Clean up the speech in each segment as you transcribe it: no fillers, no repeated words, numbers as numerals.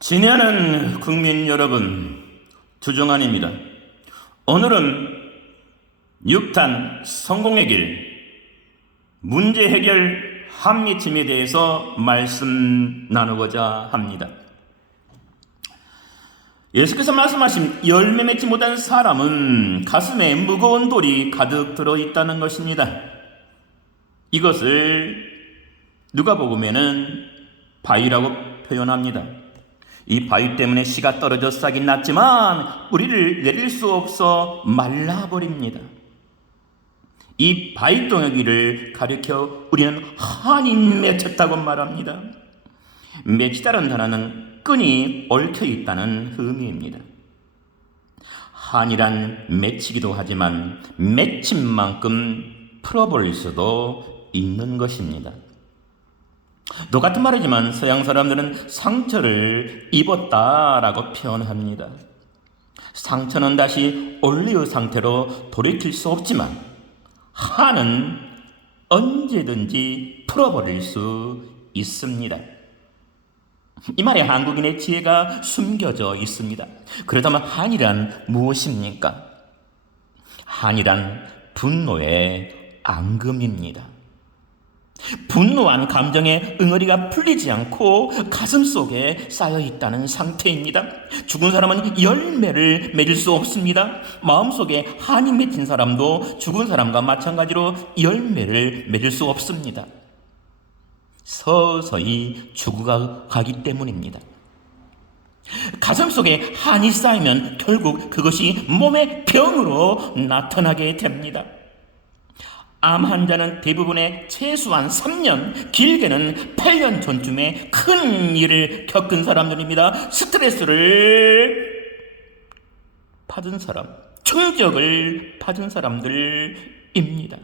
지내는 국민 여러분, 주정환입니다. 오늘은 6탄 성공의 길, 문제 해결 한미팀에 대해서 말씀 나누고자 합니다. 예수께서 말씀하신 열매 맺지 못한 사람은 가슴에 무거운 돌이 가득 들어있다는 것입니다. 이것을 누가복음에는 바위라고 표현합니다. 이 바위 때문에 씨가 떨어져 싹이 났지만 뿌리를 내릴 수 없어 말라버립니다. 이 바위덩어리를 가리켜 우리는 한이 맺혔다고 말합니다. 맺히다는 단어는 끈이 얽혀있다는 의미입니다. 한이란 맺히기도 하지만 맺힌 만큼 풀어버릴 수도 있는 것입니다. 똑같은 말이지만 서양 사람들은 상처를 입었다라고 표현합니다. 상처는 다시 원래의 상태로 돌이킬 수 없지만 한은 언제든지 풀어버릴 수 있습니다. 이 말에 한국인의 지혜가 숨겨져 있습니다. 그렇다면 한이란 무엇입니까? 한이란 분노의 앙금입니다. 분노한 감정의 응어리가 풀리지 않고 가슴 속에 쌓여 있다는 상태입니다. 죽은 사람은 열매를 맺을 수 없습니다. 마음속에 한이 맺힌 사람도 죽은 사람과 마찬가지로 열매를 맺을 수 없습니다. 서서히 죽어가기 때문입니다. 가슴 속에 한이 쌓이면 결국 그것이 몸의 병으로 나타나게 됩니다. 암 환자는 대부분의 최소한 3년, 길게는 8년 전쯤에 큰 일을 겪은 사람들입니다. 스트레스를 받은 사람, 충격을 받은 사람들입니다.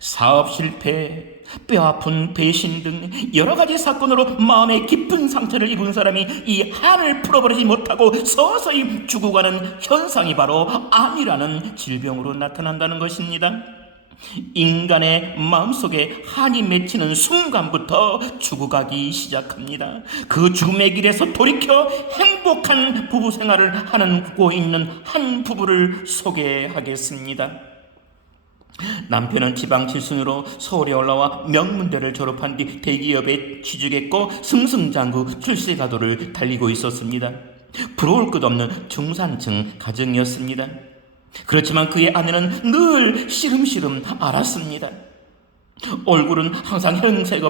사업 실패, 뼈아픈 배신 등 여러 가지 사건으로 마음에 깊은 상처를 입은 사람이 이 한을 풀어버리지 못하고 서서히 죽어가는 현상이 바로 암이라는 질병으로 나타난다는 것입니다. 인간의 마음속에 한이 맺히는 순간부터 죽어가기 시작합니다. 그 죽음의 길에서 돌이켜 행복한 부부 생활을 하고 있는 한 부부를 소개하겠습니다. 남편은 지방 출신으로 서울에 올라와 명문대를 졸업한 뒤 대기업에 취직했고 승승장구 출세가도를 달리고 있었습니다. 부러울 것 없는 중산층 가정이었습니다. 그렇지만 그의 아내는 늘 시름시름 앓았습니다. 얼굴은 항상 혈색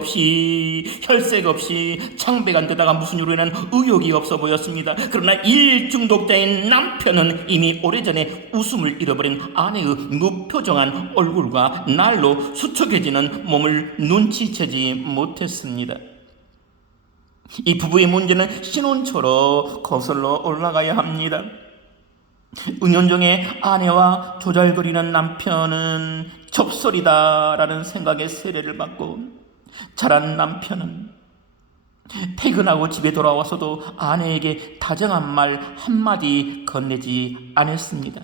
없이 창백한 데다가 무슨 일로 인한 의욕이 없어 보였습니다. 그러나 일 중독자인 남편은 이미 오래전에 웃음을 잃어버린 아내의 무표정한 얼굴과 날로 수척해지는 몸을 눈치채지 못했습니다. 이 부부의 문제는 신혼초로 거슬러 올라가야 합니다. 은연중에 아내와 조잘거리는 남편은 접설이다라는 생각에 세례를 받고 자란 남편은 퇴근하고 집에 돌아와서도 아내에게 다정한 말 한마디 건네지 않았습니다.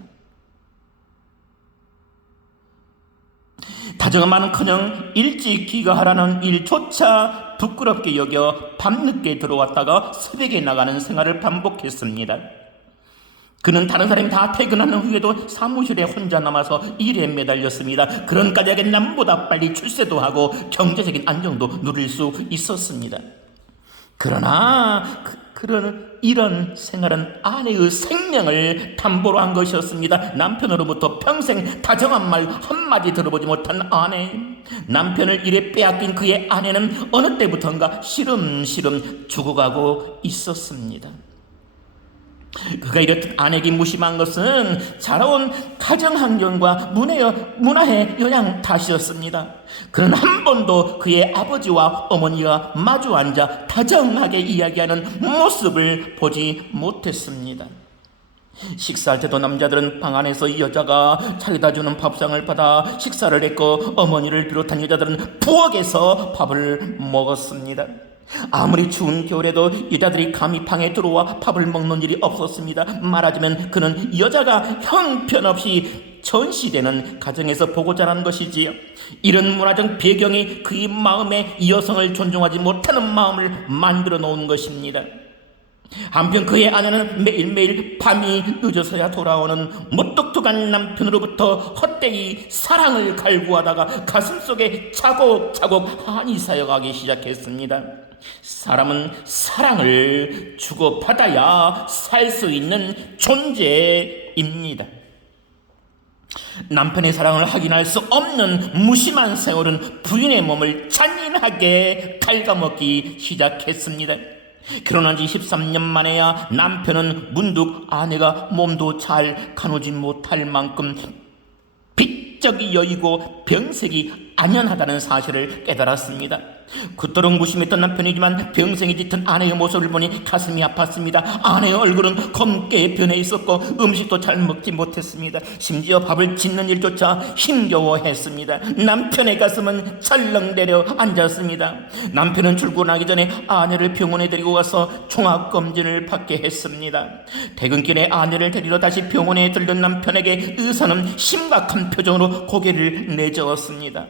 다정한 말은커녕 일찍 귀가하라는 일조차 부끄럽게 여겨 밤늦게 들어왔다가 새벽에 나가는 생활을 반복했습니다. 그는 다른 사람이 다 퇴근하는 후에도 사무실에 혼자 남아서 일에 매달렸습니다. 그런 까닭에 남보다 빨리 출세도 하고 경제적인 안정도 누릴 수 있었습니다. 그러나 이런 생활은 아내의 생명을 담보로 한 것이었습니다. 남편으로부터 평생 다정한 말 한마디 들어보지 못한 아내, 남편을 일에 빼앗긴 그의 아내는 어느 때부턴가 시름시름 죽어가고 있었습니다. 그가 이렇듯 아내에게 무심한 것은 자라온 가정환경과 문화의 영향 탓이었습니다. 그는 한 번도 그의 아버지와 어머니가 마주 앉아 다정하게 이야기하는 모습을 보지 못했습니다. 식사할 때도 남자들은 방 안에서 여자가 차려다 주는 밥상을 받아 식사를 했고 어머니를 비롯한 여자들은 부엌에서 밥을 먹었습니다. 아무리 추운 겨울에도 여자들이 감히 방에 들어와 밥을 먹는 일이 없었습니다. 말하자면 그는 여자가 형편없이 전시되는 가정에서 보고 자란 것이지요. 이런 문화적 배경이 그의 마음에 여성을 존중하지 못하는 마음을 만들어 놓은 것입니다. 한편 그의 아내는 매일매일 밤이 늦어서야 돌아오는 무뚝뚝한 남편으로부터 헛되이 사랑을 갈구하다가 가슴속에 차곡차곡 한이 쌓여가기 시작했습니다. 사람은 사랑을 주고받아야 살 수 있는 존재입니다. 남편의 사랑을 확인할 수 없는 무심한 세월은 부인의 몸을 잔인하게 갉아먹기 시작했습니다. 결혼한 지 13년 만에야 남편은 문득 아내가 몸도 잘 가누지 못할 만큼 빚적이 여이고 병색이 안연하다는 사실을 깨달았습니다. 그토록 무심했던 남편이지만 병생이 짙은 아내의 모습을 보니 가슴이 아팠습니다. 아내의 얼굴은 검게 변해 있었고 음식도 잘 먹지 못했습니다. 심지어 밥을 짓는 일조차 힘겨워했습니다. 남편의 가슴은 철렁 내려앉았습니다. 남편은 출근하기 전에 아내를 병원에 데리고 가서 종합검진을 받게 했습니다. 퇴근길에 아내를 데리러 다시 병원에 들른 남편에게 의사는 심각한 표정으로 고개를 내저었습니다.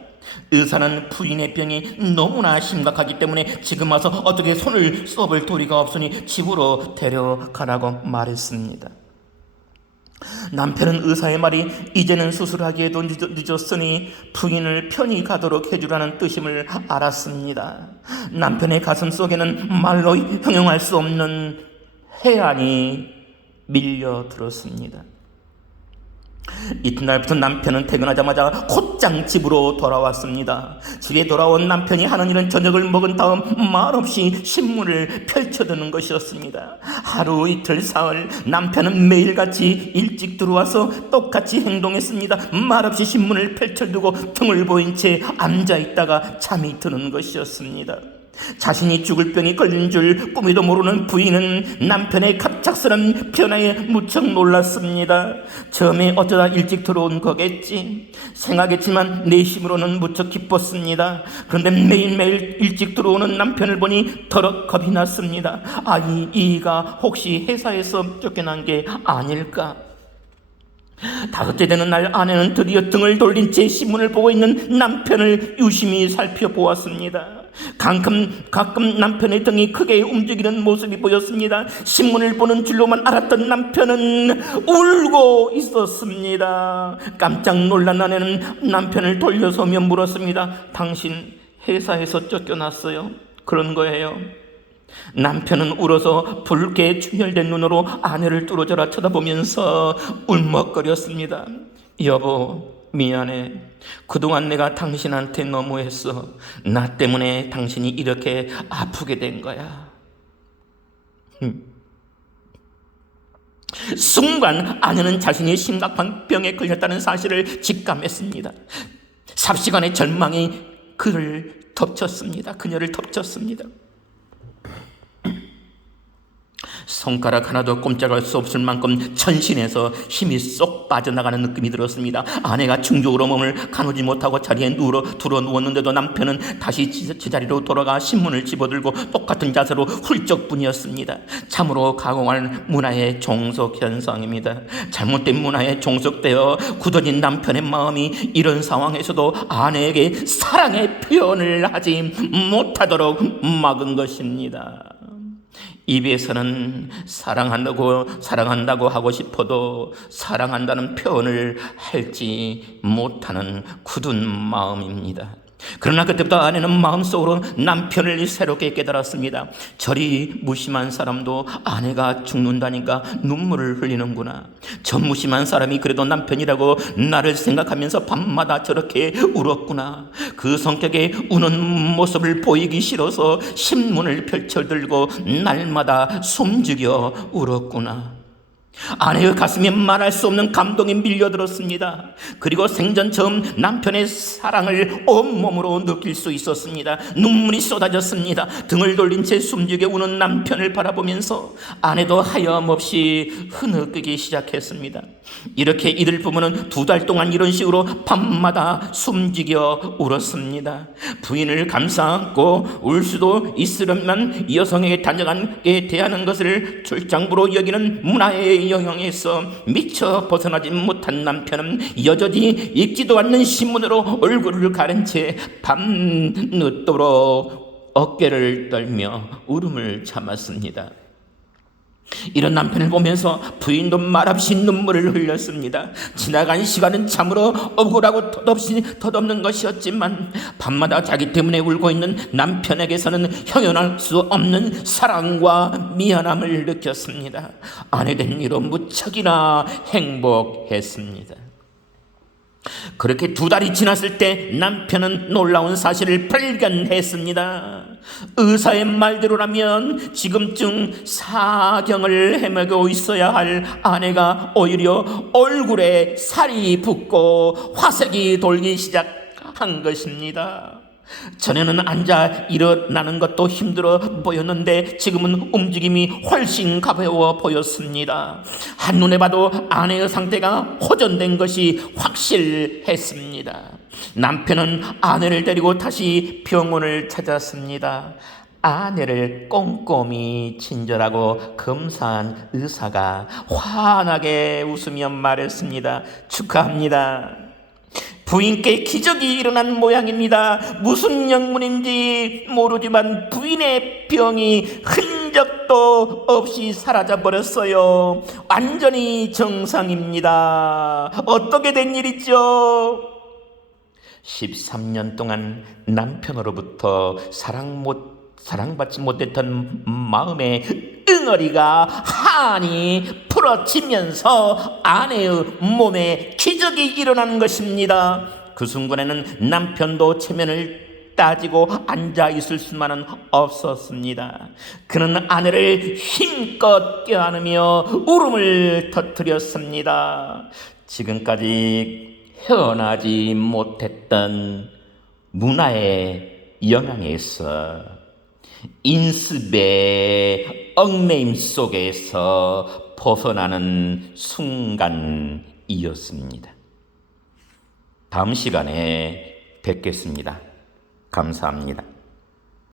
의사는 부인의 병이 너무나 심각하기 때문에 지금 와서 어떻게 손을 써볼 도리가 없으니 집으로 데려가라고 말했습니다. 남편은 의사의 말이 이제는 수술하기에도 늦었으니 부인을 편히 가도록 해주라는 뜻임을 알았습니다. 남편의 가슴 속에는 말로 형용할 수 없는 해안이 밀려들었습니다. 이튿날부터 남편은 퇴근하자마자 곧장 집으로 돌아왔습니다. 집에 돌아온 남편이 하는 일은 저녁을 먹은 다음 말없이 신문을 펼쳐드는 것이었습니다. 하루 이틀 사흘 남편은 매일같이 일찍 들어와서 똑같이 행동했습니다. 말없이 신문을 펼쳐두고 등을 보인 채 앉아있다가 잠이 드는 것이었습니다. 자신이 죽을 병이 걸린 줄 꿈에도 모르는 부인은 남편의 갑작스런 변화에 무척 놀랐습니다. 처음에 어쩌다 일찍 들어온 거겠지 생각했지만 내심으로는 무척 기뻤습니다. 그런데 매일매일 일찍 들어오는 남편을 보니 더럽 겁이 났습니다. 이가 혹시 회사에서 쫓겨난 게 아닐까? 다섯째 되는 날 아내는 드디어 등을 돌린 채 신문을 보고 있는 남편을 유심히 살펴보았습니다. 가끔 남편의 등이 크게 움직이는 모습이 보였습니다. 신문을 보는 줄로만 알았던 남편은 울고 있었습니다. 깜짝 놀란 아내는 남편을 돌려서며 물었습니다. 당신 회사에서 쫓겨났어요? 그런 거예요? 남편은 울어서 붉게 충혈된 눈으로 아내를 뚫어져라 쳐다보면서 울먹거렸습니다. 여보, 미안해. 그동안 내가 당신한테 너무했어. 나 때문에 당신이 이렇게 아프게 된 거야. 순간 아내는 자신이 심각한 병에 걸렸다는 사실을 직감했습니다. 삽시간의 절망이 그녀를 덮쳤습니다. 손가락 하나도 꼼짝할 수 없을 만큼 전신에서 힘이 쏙 빠져나가는 느낌이 들었습니다. 아내가 충격으로 몸을 가누지 못하고 자리에 들어 누웠는데도 남편은 다시 제자리로 돌아가 신문을 집어들고 똑같은 자세로 훌쩍뿐이었습니다. 참으로 가공할 문화의 종속 현상입니다. 잘못된 문화에 종속되어 굳어진 남편의 마음이 이런 상황에서도 아내에게 사랑의 표현을 하지 못하도록 막은 것입니다. 입에서는 사랑한다고 하고 싶어도 사랑한다는 표현을 할지 못하는 굳은 마음입니다. 그러나 그때부터 아내는 마음속으로 남편을 새롭게 깨달았습니다. 저리 무심한 사람도 아내가 죽는다니까 눈물을 흘리는구나. 저 무심한 사람이 그래도 남편이라고 나를 생각하면서 밤마다 저렇게 울었구나. 그 성격에 우는 모습을 보이기 싫어서 신문을 펼쳐들고 날마다 숨죽여 울었구나. 아내의 가슴에 말할 수 없는 감동이 밀려들었습니다. 그리고 생전 처음 남편의 사랑을 온몸으로 느낄 수 있었습니다. 눈물이 쏟아졌습니다. 등을 돌린 채 숨죽여 우는 남편을 바라보면서 아내도 하염없이 흐느끼기 시작했습니다. 이렇게 이들 부부는 2달 동안 이런 식으로 밤마다 숨죽여 울었습니다. 부인을 감싸안고 울 수도 있으려면 여성에게 단정하게 대하는 것을 출장부로 여기는 문화의 영향에서 미처 벗어나지 못한 남편은 여전히 읽지도 않는 신문으로 얼굴을 가린 채 밤늦도록 어깨를 떨며 울음을 참았습니다. 이런 남편을 보면서 부인도 말없이 눈물을 흘렸습니다. 지나간 시간은 참으로 억울하고 덧없는 것이었지만 밤마다 자기 때문에 울고 있는 남편에게서는 형용할 수 없는 사랑과 미안함을 느꼈습니다. 아내 된 이로 무척이나 행복했습니다. 그렇게 2달이 지났을 때 남편은 놀라운 사실을 발견했습니다. 의사의 말대로라면 지금쯤 사경을 헤매고 있어야 할 아내가 오히려 얼굴에 살이 붙고 화색이 돌기 시작한 것입니다. 전에는 앉아 일어나는 것도 힘들어 보였는데 지금은 움직임이 훨씬 가벼워 보였습니다. 한눈에 봐도 아내의 상태가 호전된 것이 확실했습니다. 남편은 아내를 데리고 다시 병원을 찾았습니다. 아내를 꼼꼼히 친절하고 검사한 의사가 환하게 웃으며 말했습니다. 축하합니다. 부인께 기적이 일어난 모양입니다. 무슨 영문인지 모르지만 부인의 병이 흔적도 없이 사라져버렸어요. 완전히 정상입니다. 어떻게 된 일이죠? 13년 동안 남편으로부터 사랑받지 못했던 마음의 응어리가 한이 풀어지면서 아내의 몸에 기적이 일어난 것입니다. 그 순간에는 남편도 체면을 따지고 앉아 있을 수만은 없었습니다. 그는 아내를 힘껏 껴안으며 울음을 터뜨렸습니다. 지금까지 헤어나지 못했던 문화의 영향에서 인습의 얽매임 속에서 벗어나는 순간이었습니다. 다음 시간에 뵙겠습니다. 감사합니다.